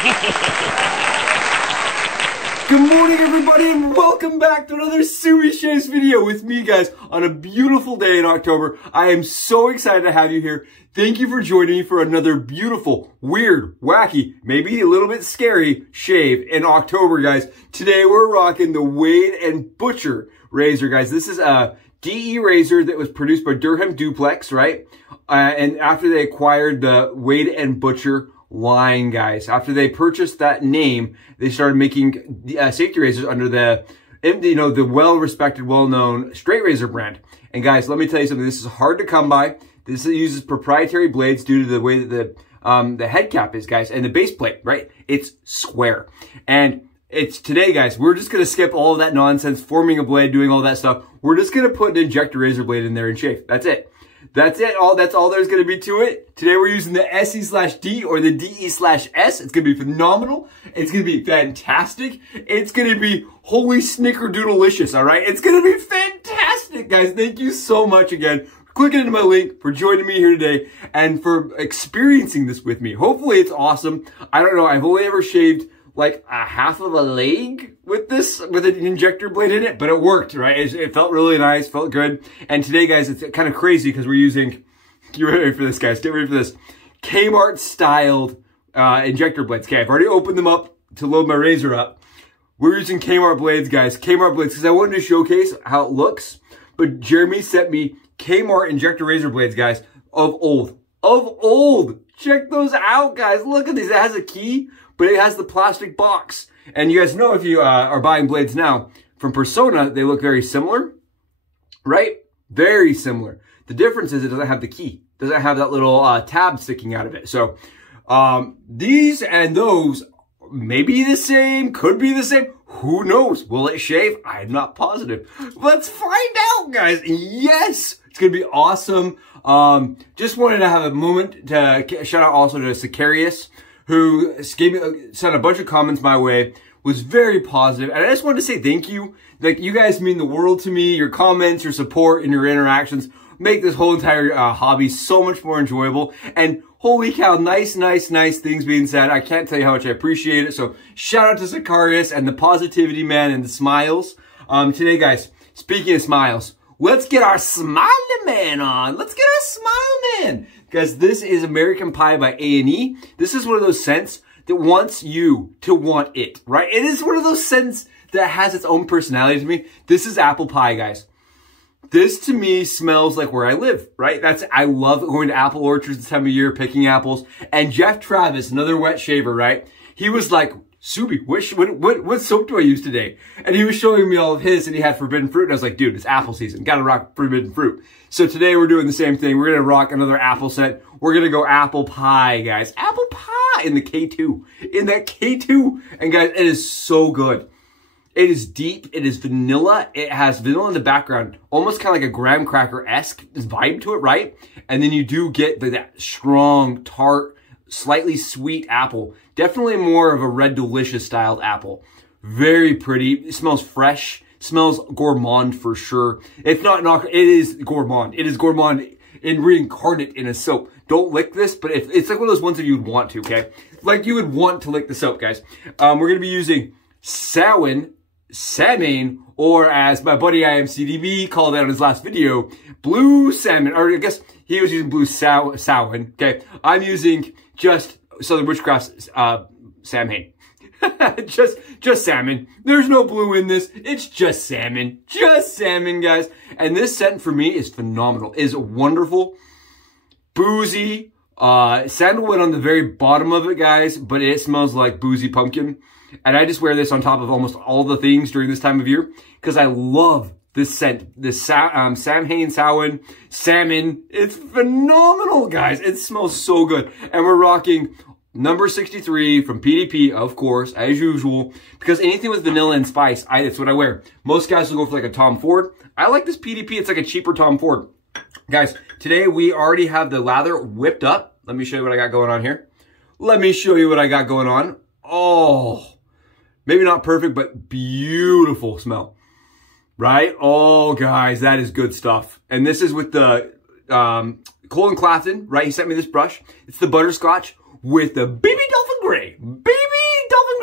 Good morning, everybody, and welcome back to another Subie Shaves video with me, guys, on a beautiful day in October. I am so excited to have you here. Thank you for joining me for another beautiful, weird, wacky, maybe a little bit scary shave in October, guys. Today, we're rocking the Wade&Butcher razor, guys. This is a DE razor that was produced by Durham Duplex, right? And after they acquired the Wade&Butcher line, guys, after they purchased that name, they started making safety razors under the, the well-respected, well-known straight razor brand. And guys, let me tell you something. This is hard to come by. This uses proprietary blades due to the way that the head cap is, guys, and the base plate, right? It's square. And it's today, guys, we're just going to skip all of that nonsense, forming a blade, doing all that stuff. We're just going to put an injector razor blade in there and shave. That's it. That's it. That's all there's going to be to it. Today we're using the SE/D or the DE/S. It's going to be phenomenal. It's going to be fantastic. It's going to be holy snickerdoodleicious, all right? It's going to be fantastic, guys. Thank you so much again for clicking into my link, for joining me here today, and for experiencing this with me. Hopefully it's awesome. I don't know. I've only ever shaved like a half of a leg with this, with an injector blade in it, but it worked, right? It felt really nice, felt good. And today, guys, it's kind of crazy because we're using, get ready for this, guys, get ready for this, KMART styled injector blades. Okay, I've already opened them up to load my razor up. We're using KMART blades, guys, KMART blades, because I wanted to showcase how it looks, but Jeremy sent me KMART injector razor blades, guys, of old. Check those out, guys. Look at these. It has a key, but it has the plastic box. And you guys know, if you are buying blades now from Persona, they look very similar, right? Very similar. The difference is it doesn't have the key. It doesn't have that little tab sticking out of it. So these and those may be the same, could be the same. Who knows? Will it shave? I'm not positive. Let's find out, guys. Yes, it's going to be awesome. Just wanted to have a moment to shout out also to Sicarius, who sent a bunch of comments my way, was very positive. And I just wanted to say thank you. Like, you guys mean the world to me. Your comments, your support, and your interactions make this whole entire hobby so much more enjoyable. And holy cow, nice things being said. I can't tell you how much I appreciate it. So shout out to Sicarius and the positivity man and the smiles. Today, guys, speaking of smiles, let's get our smiley man on. Let's get our smile man. Guys, this is American Pie by A&E. This is one of those scents that wants you to want it, right? It is one of those scents that has its own personality to me. This is apple pie, guys. This to me smells like where I live, right? I love going to apple orchards this time of year, picking apples. And Jeff Travis, another wet shaver, right? He was like, Subie, what soap do I use today? And he was showing me all of his, and he had forbidden fruit. And I was like, dude, it's apple season. Gotta rock forbidden fruit. So today we're doing the same thing. We're gonna rock another apple scent. We're gonna go apple pie, guys. Apple pie in the K2. In that K2. And guys, it is so good. It is deep. It is vanilla. It has vanilla in the background. Almost kind of like a graham cracker-esque vibe to it, right? And then you do get that strong, tart, slightly sweet apple. Definitely more of a Red Delicious styled apple. Very pretty. It smells fresh. Smells gourmand for sure. It's not, it is gourmand. It is gourmand reincarnate in a soap. Don't lick this, but it's like one of those ones that you would want to, okay? Like you would want to lick the soap, guys. We're going to be using Samhain, or as my buddy IAMCDB called it on his last video, blue salmon, or I guess he was using blue Samhain, okay? I'm using just Southern Witchcraft's Samhain. just salmon. There's no blue in this. It's just salmon. Just salmon, guys. And this scent for me is phenomenal. It is wonderful. Boozy. Sandalwood on the very bottom of it, guys, but it smells like boozy pumpkin. And I just wear this on top of almost all the things during this time of year because I love this scent. This Samhain salmon. It's phenomenal, guys. It smells so good. And we're rocking number 63 from PDP, of course, as usual, because anything with vanilla and spice, it's what I wear. Most guys will go for like a Tom Ford. I like this PDP. It's like a cheaper Tom Ford. Guys, today we already have the lather whipped up. Let me show you what I got going on here. Let me show you what I got going on. Oh, maybe not perfect, but beautiful smell, right? Oh, guys, that is good stuff. And this is with the Colin Clafton, right? He sent me this brush. It's the Butterscotch with the Baby Dolphin Gray. Baby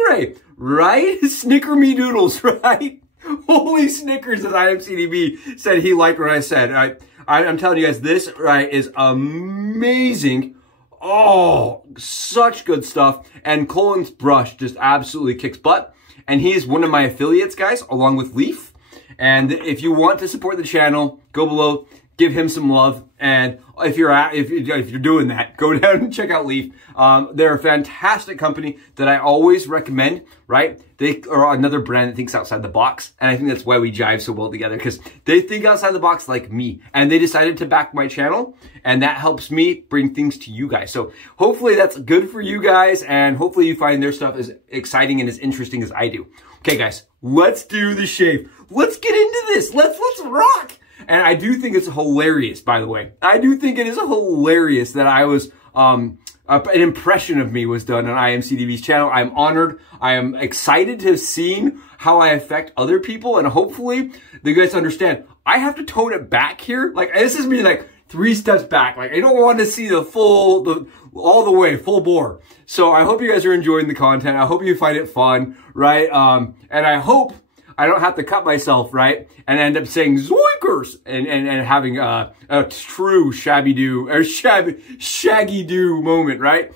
Blu-ray, right? Snicker me doodles, right? Holy Snickers, as IAMCDB said he liked what I said. I'm telling you guys, this, right, is amazing. Oh, such good stuff. And Colin's brush just absolutely kicks butt. And he is one of my affiliates, guys, along with Leaf. And if you want to support the channel, go below, give him some love. And if you're doing that, go down and check out Leaf. They're a fantastic company that I always recommend, right? They are another brand that thinks outside the box. And I think that's why we jive so well together, because they think outside the box like me. And they decided to back my channel, and that helps me bring things to you guys. So hopefully that's good for you guys, and hopefully you find their stuff as exciting and as interesting as I do. Okay, guys, let's do the shave. Let's get into this. Let's rock. And I do think it's hilarious, by the way. I do think it is hilarious that I was, an impression of me was done on IAMCDB's channel. I'm honored. I am excited to have seen how I affect other people. And hopefully you guys understand, I have to tone it back here. Like, this is me like 3 steps back. Like, I don't want to see the all the way, full bore. So I hope you guys are enjoying the content. I hope you find it fun, right? And I hope I don't have to cut myself, right? And end up saying ZOIKers and having a true Subie-Dooobie-Dooo or SHAGGY moment, right?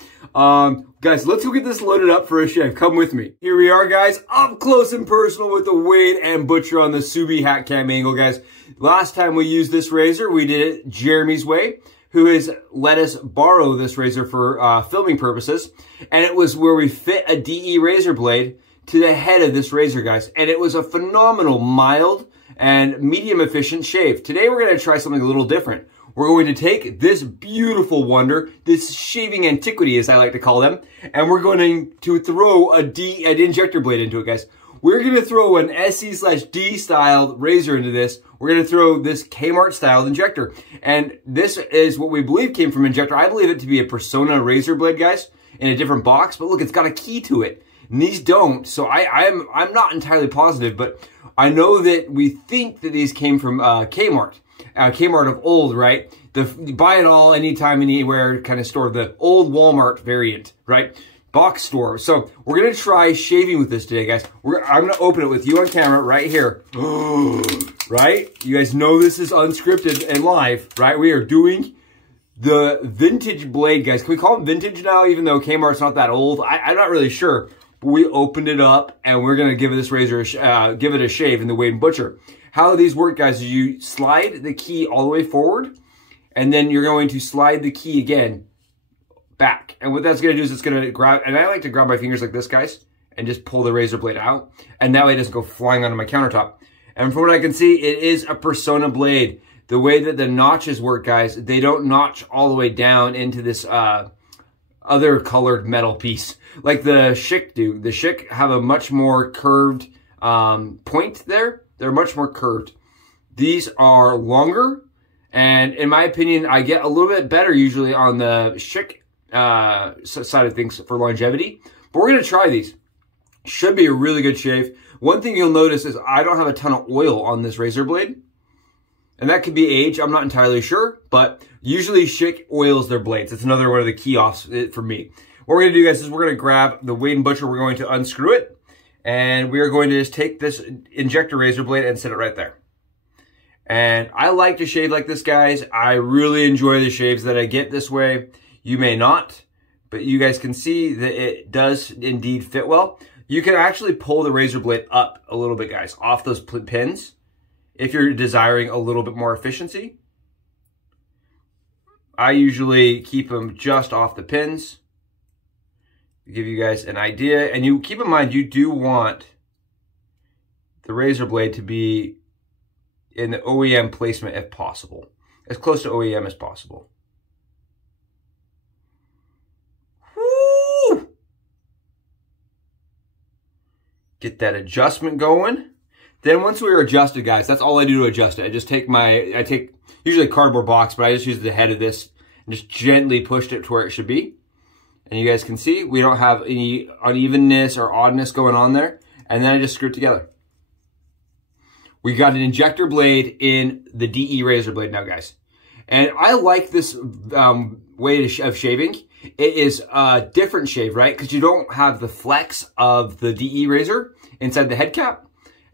Guys, let's go get this loaded up for a shave. Come with me. Here we are, guys, up close and personal with the Wade&Butcher on the Subie hat cam angle, guys. Last time we used this razor, we did it Jeremy's way, who has let us borrow this razor for filming purposes. And it was where we fit a DE razor blade to the head of this razor, guys. And it was a phenomenal, mild, and medium efficient shave. Today we're going to try something a little different. We're going to take this beautiful wonder, this shaving antiquity as I like to call them, and we're going to throw an injector blade into it, guys. We're going to throw an SE/D styled razor into this. We're going to throw this KMART styled injector. And this is what we believe came from Injector. I believe it to be a Persona razor blade, guys, in a different box. But look, it's got a key to it. And these don't, so I'm not entirely positive, but I know that we think that these came from KMART. KMART of old, right? The buy it all, anytime, anywhere kind of store, the old Walmart variant, right? Box store. So we're going to try shaving with this today, guys. I'm going to open it with you on camera right here. Right? You guys know this is unscripted and live, right? We are doing the vintage blade, guys. Can we call it vintage now, even though KMART's not that old? I'm not really sure. But we opened it up, and we're going to give this razor, give it a shave in the Wade&Butcher. How these work, guys, is you slide the key all the way forward, and then you're going to slide the key again back. And what that's going to do is it's going to grab, and I like to grab my fingers like this, guys, and just pull the razor blade out. And that way it doesn't go flying onto my countertop. And from what I can see, it is a Persona blade. The way that the notches work, guys, they don't notch all the way down into this other colored metal piece like the Schick do. The Schick have a much more curved point there. They're much more curved. These are longer, and in my opinion, I get a little bit better usually on the Schick side of things for longevity. But we're going to try these. Should be a really good shave. One thing you'll notice is I don't have a ton of oil on this razor blade. And that could be age, I'm not entirely sure, but usually Schick oils their blades. It's another one of the key offs for me. What we're gonna do, guys, is we're gonna grab the Wade&Butcher, we're going to unscrew it, and we are going to just take this injector razor blade and set it right there. And I like to shave like this, guys. I really enjoy the shaves that I get this way. You may not, but you guys can see that it does indeed fit well. You can actually pull the razor blade up a little bit, guys, off those pins, if you're desiring a little bit more efficiency. I usually keep them just off the pins to give you guys an idea. And you keep in mind, you do want the razor blade to be in the OEM placement if possible, as close to OEM as possible. Woo! Get that adjustment going. Then once we are adjusted, guys, that's all I do to adjust it. I just take I take usually a cardboard box, but I just use the head of this and just gently pushed it to where it should be. And you guys can see we don't have any unevenness or oddness going on there. And then I just screw it together. We got an injector blade in the DE razor blade now, guys. And I like this way of shaving. It is a different shave, right? Because you don't have the flex of the DE razor inside the head cap.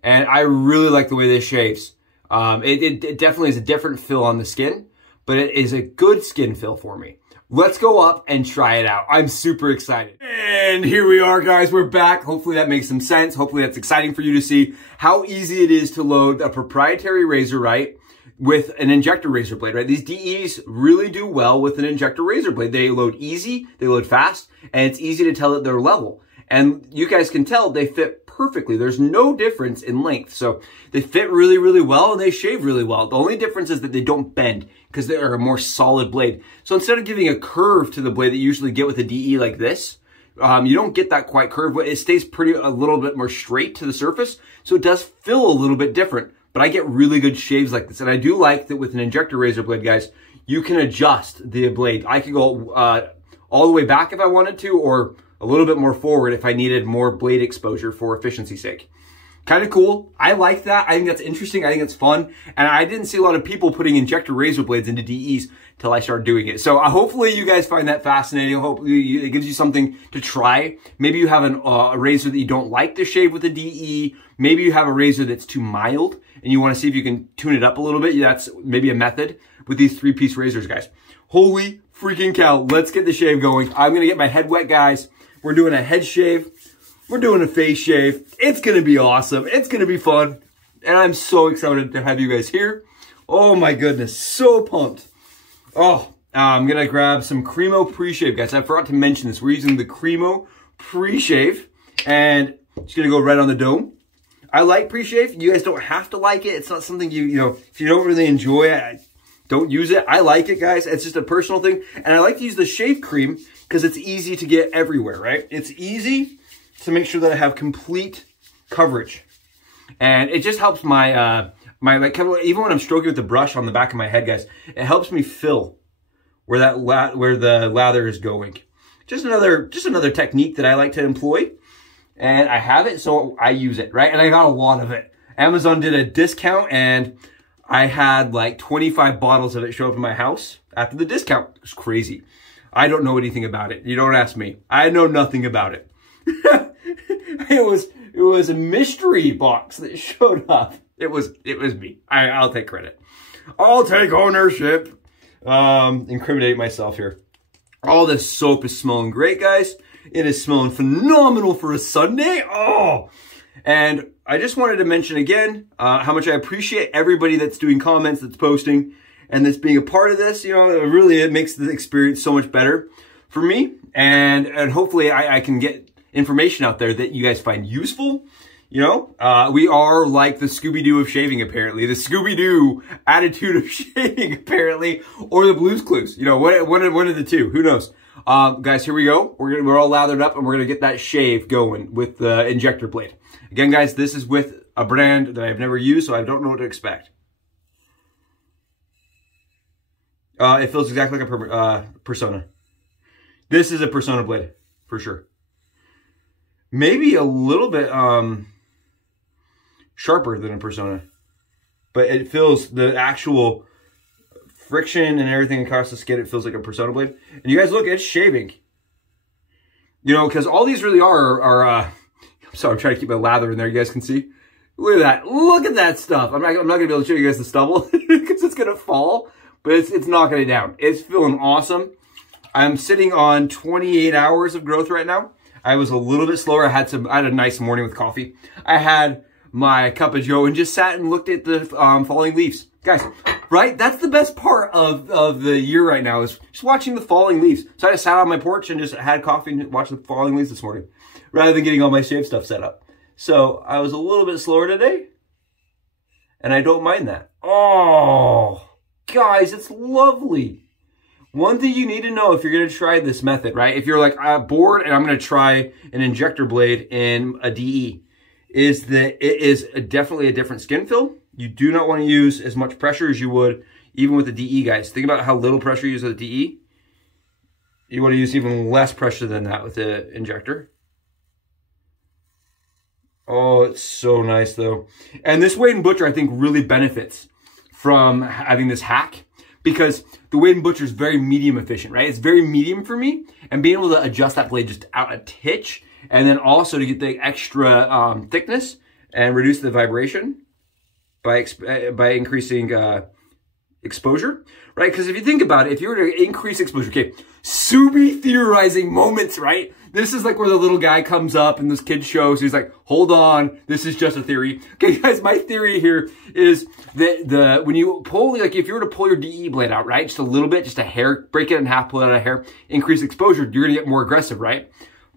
And I really like the way this shaves. It definitely is a different feel on the skin, but it is a good skin feel for me. Let's go up and try it out. I'm super excited. And here we are, guys. We're back. Hopefully that makes some sense. Hopefully that's exciting for you to see how easy it is to load a proprietary razor, right, with an injector razor blade, right? These DEs really do well with an injector razor blade. They load easy, they load fast, and it's easy to tell that they're level. And you guys can tell they fit perfectly. There's no difference in length. So they fit really, really well and they shave really well. The only difference is that they don't bend because they're a more solid blade. So instead of giving a curve to the blade that you usually get with a DE like this, you don't get that quite curve. It stays a little bit more straight to the surface. So it does feel a little bit different, but I get really good shaves like this. And I do like that with an injector razor blade, guys, you can adjust the blade. I could go all the way back if I wanted to, or a little bit more forward if I needed more blade exposure for efficiency's sake. Kind of cool. I like that. I think that's interesting. I think it's fun. And I didn't see a lot of people putting injector razor blades into DEs till I started doing it. So hopefully you guys find that fascinating. Hopefully it gives you something to try. Maybe you have a razor that you don't like to shave with a DE. Maybe you have a razor that's too mild and you want to see if you can tune it up a little bit. That's maybe a method with these 3-piece razors, guys. Holy freaking cow. Let's get the shave going. I'm going to get my head wet, guys. We're doing a head shave. We're doing a face shave. It's going to be awesome. It's going to be fun. And I'm so excited to have you guys here. Oh my goodness. So pumped. Oh, I'm going to grab some Cremo pre-shave, guys. I forgot to mention this. We're using the Cremo pre-shave. And it's going to go right on the dome. I like pre-shave. You guys don't have to like it. It's not something you know, if you don't really enjoy it, don't use it. I like it, guys. It's just a personal thing. And I like to use the shave cream because it's easy to get everywhere, right? It's easy to make sure that I have complete coverage. And it just helps my, even when I'm stroking with the brush on the back of my head, guys, it helps me fill where the lather is going. Just another technique that I like to employ. And I have it, so I use it, right? And I got a lot of it. Amazon did a discount and I had like 25 bottles of it show up in my house after the discount. It was crazy. I don't know anything about it. You don't ask me. I know nothing about it. It was a mystery box that showed up. It was me. I'll take credit. I'll take ownership. Incriminate myself here. All this soap is smelling great, guys. It is smelling phenomenal for a Sunday. Oh, and I just wanted to mention again how much I appreciate everybody that's doing comments, that's posting, and that's being a part of this. You know, it makes the experience so much better for me. And hopefully I can get information out there that you guys find useful. You know, we are like the Scooby-Doo of shaving, apparently. The Scooby-Doo attitude of shaving, apparently. Or the Blue's Clues. You know, one of the two. Who knows? Guys, here we go. We're all lathered up and we're going to get that shave going with the injector blade. Again, guys, this is with a brand that I've never used, so I don't know what to expect. It feels exactly like a Persona. This is a Persona blade, for sure. Maybe a little bit sharper than a Persona. But it feels, the actual friction and everything across the skin, it feels like a Persona blade. And you guys look, it's shaving. You know, because all these really are I'm sorry, I'm trying to keep my lather in there, you guys can see. Look at that. Look at that stuff. I'm not going to be able to show you guys the stubble because it's going to fall. But it's knocking it down. It's feeling awesome. I'm sitting on 28 hours of growth right now. I was a little bit slower. I had a nice morning with coffee. I had my cup of joe and just sat and looked at the falling leaves. Guys, right? That's the best part of the year right now is just watching the falling leaves. So I just sat on my porch and just had coffee and watched the falling leaves this morning rather than getting all my shave stuff set up. So I was a little bit slower today and I don't mind that. Oh, guys, it's lovely. One thing you need to know if you're going to try this method, right? If you're like, I'm bored and I'm going to try an injector blade in a DE, is that it is definitely a different skin feel. You do not want to use as much pressure as you would even with the DE, guys. Think about how little pressure you use with the DE. You want to use even less pressure than that with the injector. Oh, it's so nice though. And this Wade&Butcher, I think, really benefits from having this hack, because the Wade&Butcher is very medium efficient, right? It's very medium for me, and being able to adjust that blade just out a titch, and then also to get the extra thickness and reduce the vibration by increasing exposure, right? Because if you think about it, if you were to increase exposure, okay, Subie theorizing moments, right? This is like where the little guy comes up in this kid show. So he's like, hold on, this is just a theory. Okay, guys, my theory here is that when you pull, like if you were to pull your DE blade out, right? Just a little bit, just a hair, break it in half, pull it out a hair, increase exposure, you're gonna get more aggressive, right?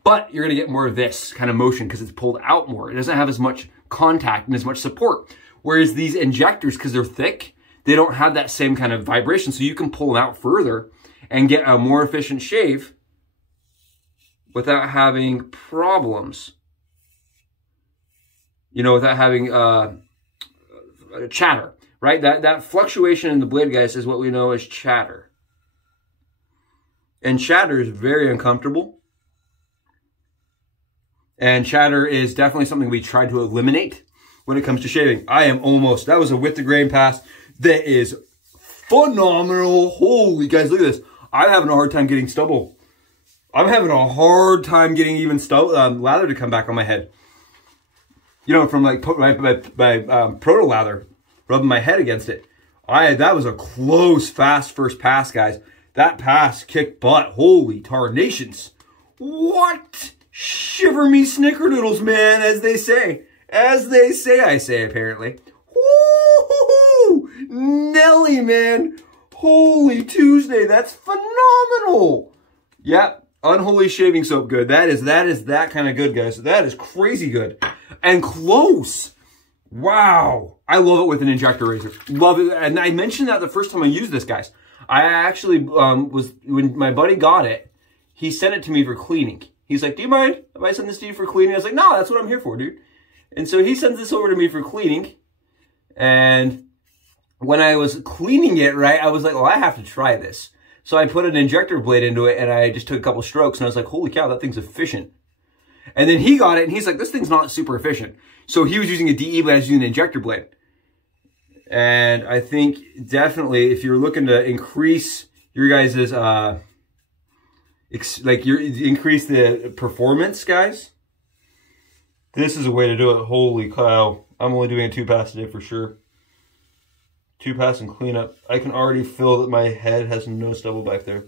But you're gonna get more of this kind of motion because it's pulled out more. It doesn't have as much contact and as much support. Whereas these injectors, because they're thick, they don't have that same kind of vibration. So you can pull them out further and get a more efficient shave without having problems. You know, without having chatter, right? That fluctuation in the blade, guys, is what we know as chatter. And chatter is very uncomfortable. And chatter is definitely something we try to eliminate when it comes to shaving. That was a with the grain pass. That is phenomenal. Holy guys, look at this. I'm having a hard time getting stubble. I'm having a hard time getting even lather to come back on my head. You know, from like my proto lather, rubbing my head against it. That was a close, fast first pass, guys. That pass kicked butt. Holy tarnations. What? Shiver me snickerdoodles, man, as they say. As they say, I say, apparently. Woo-hoo-hoo-hoo! Nelly, man. Holy Tuesday. That's phenomenal. Yep. Unholy shaving soap good. That is that kind of good, guys. That is crazy good. And close. Wow. I love it with an injector razor. Love it. And I mentioned that the first time I used this, guys. I actually when my buddy got it, he sent it to me for cleaning. He's like, do you mind if I send this to you for cleaning? I was like, no, that's what I'm here for, dude. And so he sends this over to me for cleaning. And when I was cleaning it, right, I was like, well, I have to try this. So I put an injector blade into it and I just took a couple strokes and I was like, holy cow, that thing's efficient. And then he got it and he's like, this thing's not super efficient. So he was using a DE blade, I was using an injector blade. And I think definitely if you're looking to increase your guys' increase the performance, guys, this is a way to do it. Holy cow. I'm only doing a 2-pass today for sure. 2-pass and clean up. I can already feel that my head has no stubble back there.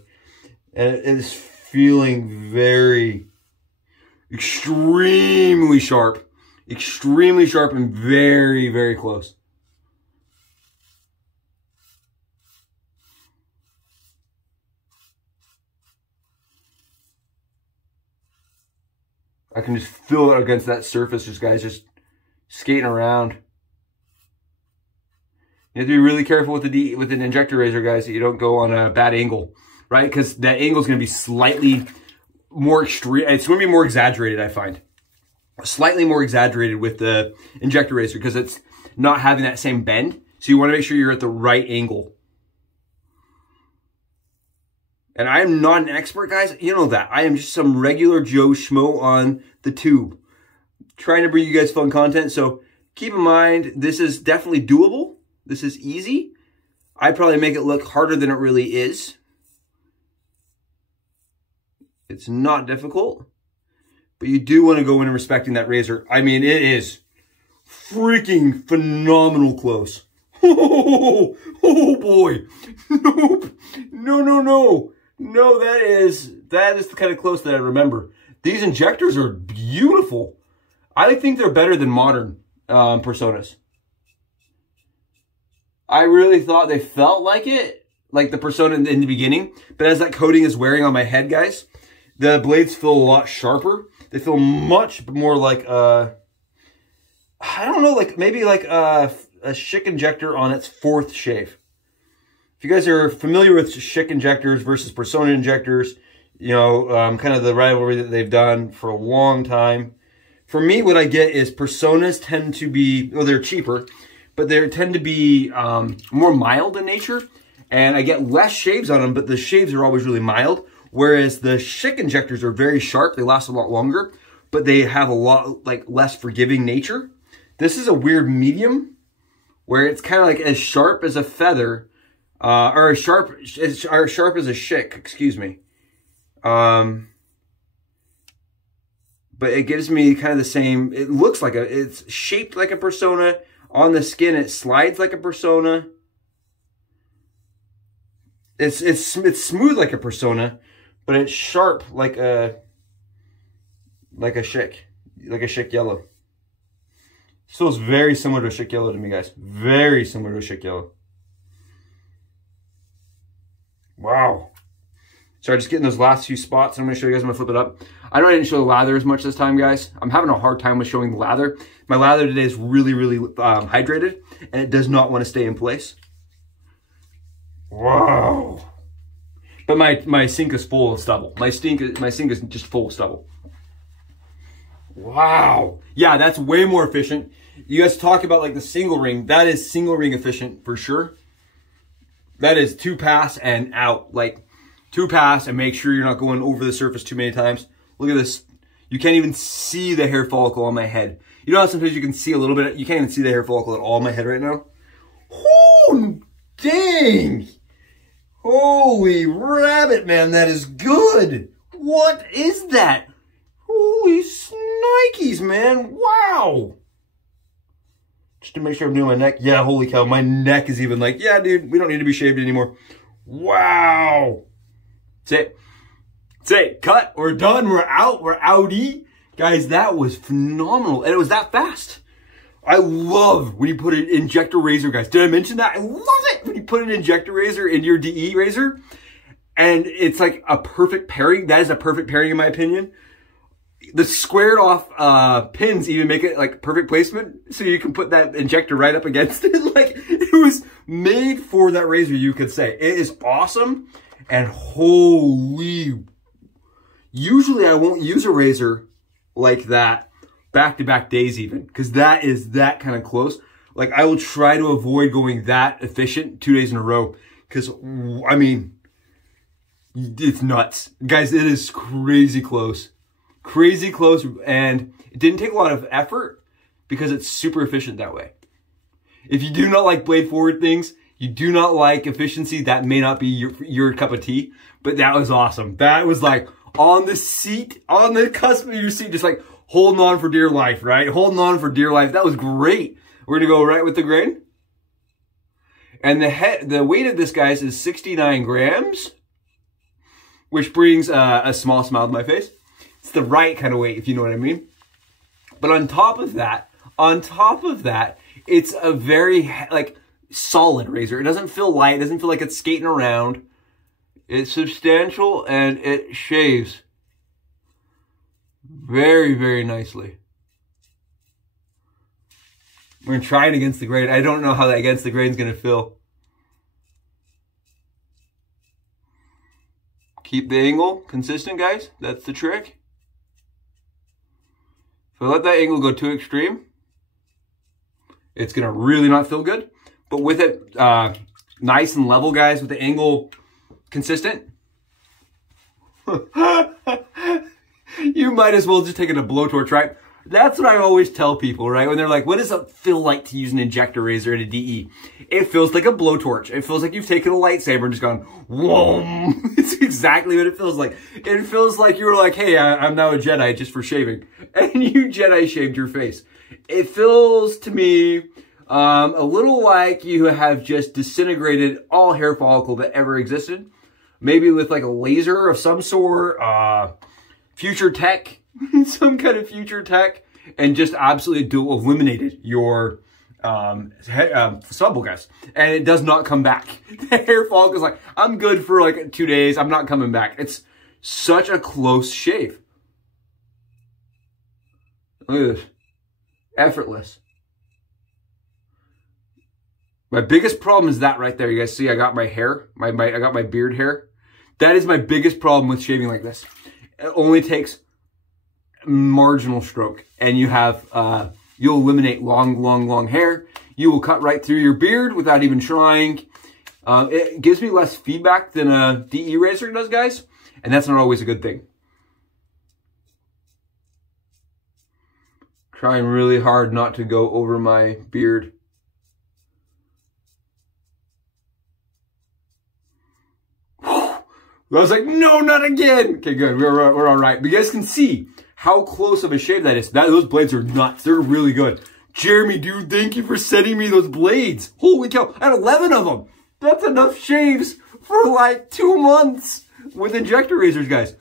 And it is feeling very, extremely sharp. Extremely sharp and very, very close. I can just feel it against that surface, just guys, just skating around. You have to be really careful with an injector razor, guys, that you don't go on a bad angle, right? Because that angle is going to be slightly more extreme. It's going to be more exaggerated, I find. Slightly more exaggerated with the injector razor because it's not having that same bend. So you want to make sure you're at the right angle. And I am not an expert, guys. You know that. I am just some regular Joe Schmo on the tube. Trying to bring you guys fun content. So keep in mind, this is definitely doable. This is easy. I'd probably make it look harder than it really is. It's not difficult. But you do want to go in and respecting that razor. I mean, it is freaking phenomenal close. Oh boy. Nope. No. No, that is the kind of close that I remember. These injectors are beautiful. I think they're better than modern Personas. I really thought they felt like it, like the Persona in the beginning. But as that coating is wearing on my head, guys, the blades feel a lot sharper. They feel much more like, I don't know, like maybe like a Schick injector on its 4th shave. If you guys are familiar with Schick injectors versus Persona injectors, you know, kind of the rivalry that they've done for a long time. For me, what I get is Personas tend to be, well, they're cheaper, but they tend to be more mild in nature. And I get less shaves on them, but the shaves are always really mild. Whereas the Schick injectors are very sharp. They last a lot longer, but they have a lot like less forgiving nature. This is a weird medium where it's kind of like as sharp as a feather, Or sharp as a shick, excuse me. But it gives me kind of the same, it looks like it's shaped like a Persona. On the skin, it slides like a Persona. It's smooth like a Persona, but it's sharp like a shick yellow. This feels very similar to a shick yellow to me, guys. Very similar to a shick yellow. Wow. Sorry, just getting those last few spots. I'm going to show you guys. I'm going to flip it up. I know I didn't show the lather as much this time, guys. I'm having a hard time with showing the lather. My lather today is really, really hydrated, and it does not want to stay in place. Wow. But my sink is full of stubble. My sink is just full of stubble. Wow. Yeah, that's way more efficient. You guys talk about like the single ring. That is single ring efficient for sure. That is 2 pass and out. Like 2 pass and make sure you're not going over the surface too many times. Look at this. You can't even see the hair follicle on my head. You know how sometimes you can see a little bit? You can't even see the hair follicle at all on my head right now? Oh, dang. Holy rabbit, man. That is good. What is that? Holy snikes, man. Wow. Just to make sure I'm doing my neck. Yeah, holy cow. My neck is even like, yeah, dude, we don't need to be shaved anymore. Wow. That's it. That's it. Cut. We're done. We're out. We're outie. Guys, that was phenomenal. And it was that fast. I love when you put an injector razor, guys. Did I mention that? I love it when you put an injector razor in your DE razor. And it's like a perfect pairing. That is a perfect pairing in my opinion. The squared off pins even make it like perfect placement. So you can put that injector right up against it. Like it was made for that razor, you could say. It is awesome. And holy, usually I won't use a razor like that back-to-back days even, because that is that kind of close. Like I will try to avoid going that efficient 2 days in a row, because I mean, it's nuts. Guys, it is crazy close. Crazy close, and it didn't take a lot of effort because it's super efficient that way. If you do not like blade forward things, you do not like efficiency, that may not be your cup of tea, but that was awesome. That was like on the seat, on the cusp of your seat, just like holding on for dear life, right? Holding on for dear life. That was great. We're gonna go right with the grain. And the weight of this, guys, is 69 grams, which brings a small smile to my face. It's the right kind of weight, if you know what I mean. But on top of that, it's a very like solid razor. It doesn't feel light. It doesn't feel like it's skating around. It's substantial and it shaves very, very nicely. We're gonna try it against the grain. I don't know how that against the grain is gonna feel. Keep the angle consistent, guys. That's the trick. If I let that angle go too extreme, it's gonna really not feel good. But with it nice and level, guys, with the angle consistent, you might as well just take it a blowtorch, right? That's what I always tell people, right? When they're like, what does it feel like to use an injector razor in a DE? It feels like a blowtorch. It feels like you've taken a lightsaber and just gone, whoa. It's exactly what it feels like. It feels like you were like, hey, I'm now a Jedi just for shaving. And you Jedi shaved your face. It feels to me a little like you have just disintegrated all hair follicle that ever existed. Maybe with like a laser of some sort, future tech, some kind of future tech, and just absolutely eliminated your stubble, guys. And it does not come back. The hair follicle is like, I'm good for like 2 days. I'm not coming back. It's such a close shave. Look at this. Effortless. My biggest problem is that right there. You guys see I got my hair, I got my beard hair. That is my biggest problem with shaving like this. It only takes marginal stroke, and you have you'll eliminate long hair. You will cut right through your beard without even trying. It gives me less feedback than a DE razor does, guys, and that's not always a good thing. Trying really hard not to go over my beard. I was like, no, not again. Okay, good. We're all right. But you guys can see how close of a shave that is. Those blades are nuts. They're really good. Jeremy, dude, thank you for sending me those blades. Holy cow. I had 11 of them. That's enough shaves for like 2 months with injector razors, guys.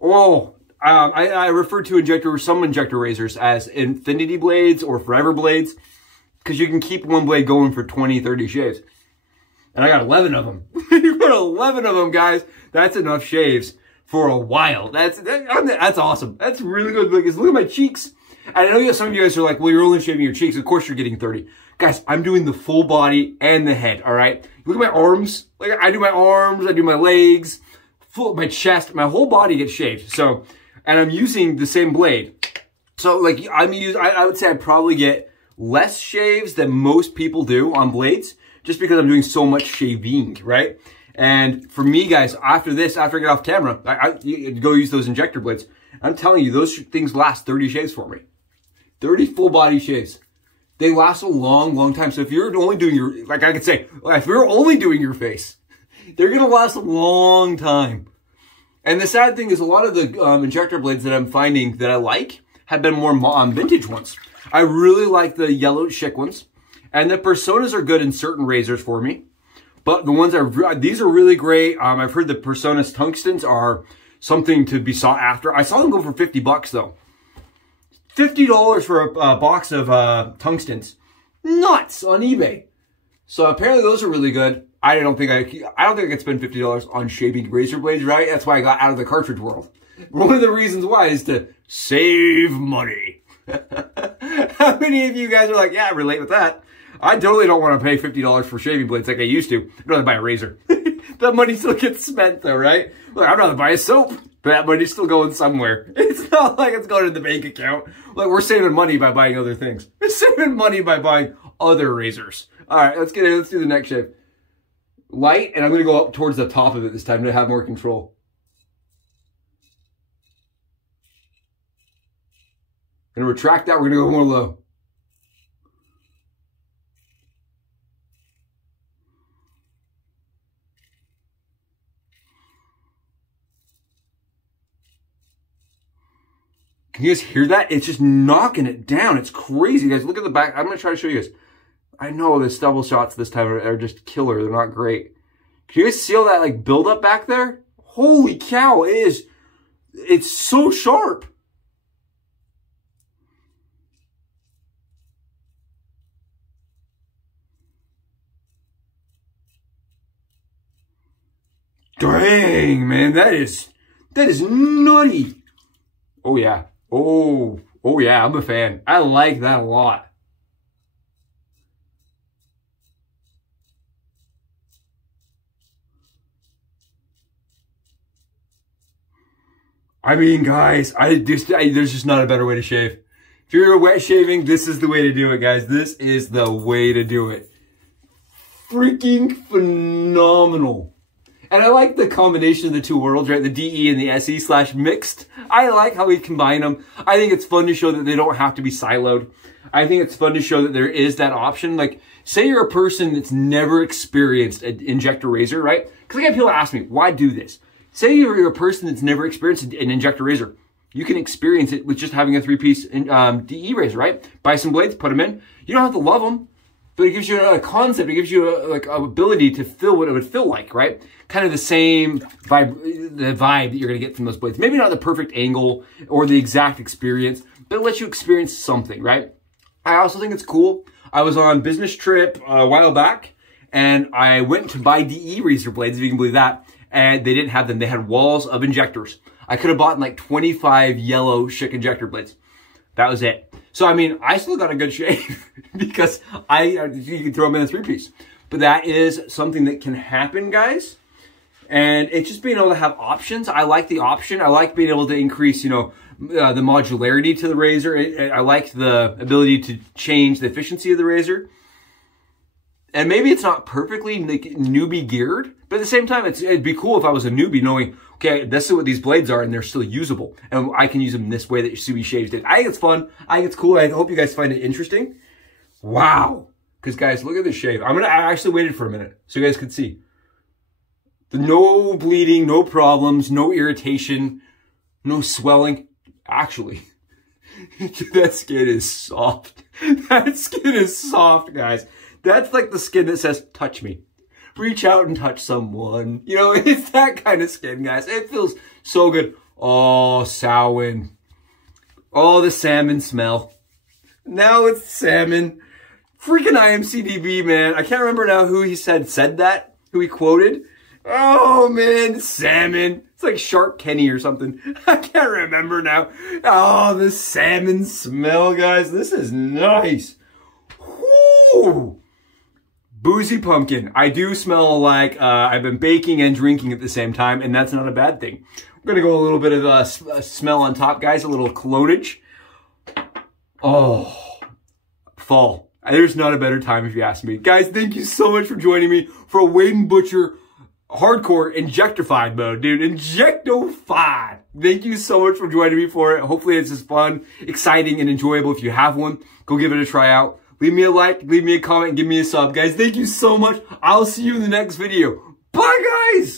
Oh, I refer to some injector razors as infinity blades or forever blades because you can keep one blade going for 20, 30 shaves. And I got 11 of them. You got 11 of them, guys. That's enough shaves for a while. That's awesome. That's really good. Look at my cheeks. And I know some of you guys are like, well, you're only shaving your cheeks. Of course you're getting 30. Guys, I'm doing the full body and the head, all right? Look at my arms. Like, I do my arms, I do my legs, my chest, my whole body gets shaved. So, and I'm using the same blade. So, like, I would say I probably get less shaves than most people do on blades, just because I'm doing so much shaving, right? And for me, guys, after I get off camera, I go use those injector blades. I'm telling you, those things last 30 shaves for me. 30 full body shaves. They last a long, long time. So if you're only doing your, like I could say, if you're only doing your face, they're going to last a long time. And the sad thing is a lot of the injector blades that I'm finding that I like have been more vintage ones. I really like the yellow chic ones. And the personas are good in certain razors for me. But the ones these are really great. I've heard the Personas tungstens are something to be sought after. I saw them go for 50 bucks though. $50 for a box of tungstens. Nuts on eBay. So apparently those are really good. I don't think I could spend $50 on shaving razor blades, right? That's why I got out of the cartridge world. One of the reasons why is to save money. How many of you guys are like, yeah, I relate with that? I totally don't want to pay $50 for shaving blades like I used to. I'd rather buy a razor. That money still gets spent though, right? Look, I'd rather buy a soap, but that money's still going somewhere. It's not like it's going to the bank account. Like, we're saving money by buying other things. We're saving money by buying other razors. All right, let's do the next shave. Light, and I'm going to go up towards the top of it this time to have more control. I'm going to retract that. We're going to go more low. Can you guys hear that? It's just knocking it down. It's crazy, guys. Look at the back. I'm going to try to show you guys. I know the stubble shots this time are just killer. They're not great. Can you guys see all that like buildup back there? Holy cow, it's so sharp. Dang, man, that is nutty. Oh yeah. Oh yeah, I'm a fan. I like that a lot. I mean, guys, there's just not a better way to shave. If you're wet shaving, this is the way to do it, guys. This is the way to do it. Freaking phenomenal. And I like the combination of the two worlds, right? The DE and the SE/mixed. I like how we combine them. I think it's fun to show that they don't have to be siloed. I think it's fun to show that there is that option. Like, say you're a person that's never experienced an injector razor, right? Because I get people ask me, why do this? Say you're a person that's never experienced an injector razor. You can experience it with just having a 3-piece DE razor, right? Buy some blades, put them in. You don't have to love them, but it gives you a concept. It gives you a ability to feel what it would feel like, right? Kind of the same vibe, the vibe that you're going to get from those blades. Maybe not the perfect angle or the exact experience, but it lets you experience something, right? I also think it's cool. I was on a business trip a while back, and I went to buy DE razor blades, if you can believe that, and they didn't have them. They had walls of injectors. I could have bought like 25 yellow chic injector blades. That was it. So, I mean, I still got a good shave because you can throw them in a 3-piece. But that is something that can happen, guys. And it's just being able to have options. I like the option. I like being able to increase, you know, the modularity to the razor. I like the ability to change the efficiency of the razor. And maybe it's not perfectly like newbie geared, but at the same time, it'd be cool if I was a newbie knowing, okay, this is what these blades are and they're still usable. And I can use them this way that Subie shaves did. I think it's fun. I think it's cool. I hope you guys find it interesting. Wow. Because guys, look at this shave. I actually waited for a minute so you guys could see. No bleeding, no problems, no irritation, no swelling. Actually, that skin is soft. That skin is soft, guys. That's like the skin that says, touch me. Reach out and touch someone. You know, it's that kind of skin, guys. It feels so good. Oh, Samhain. Oh, the salmon smell. Now it's salmon. Freaking IAMCDB, man. I can't remember now who he said that, who he quoted. Oh, man, salmon. It's like Shark Kenny or something. I can't remember now. Oh, the salmon smell, guys. This is nice. Whoo! Boozy pumpkin. I do smell like I've been baking and drinking at the same time, and that's not a bad thing. We're going to go a little bit of a smell on top, guys. A little colognage. Oh, fall. There's not a better time if you ask me. Guys, thank you so much for joining me for a Wade&Butcher hardcore injectified mode, dude. Injectified. Thank you so much for joining me for it. Hopefully it's as fun, exciting, and enjoyable. If you have one, go give it a try out. Leave me a like, leave me a comment, give me a sub. Guys, thank you so much. I'll see you in the next video. Bye, guys!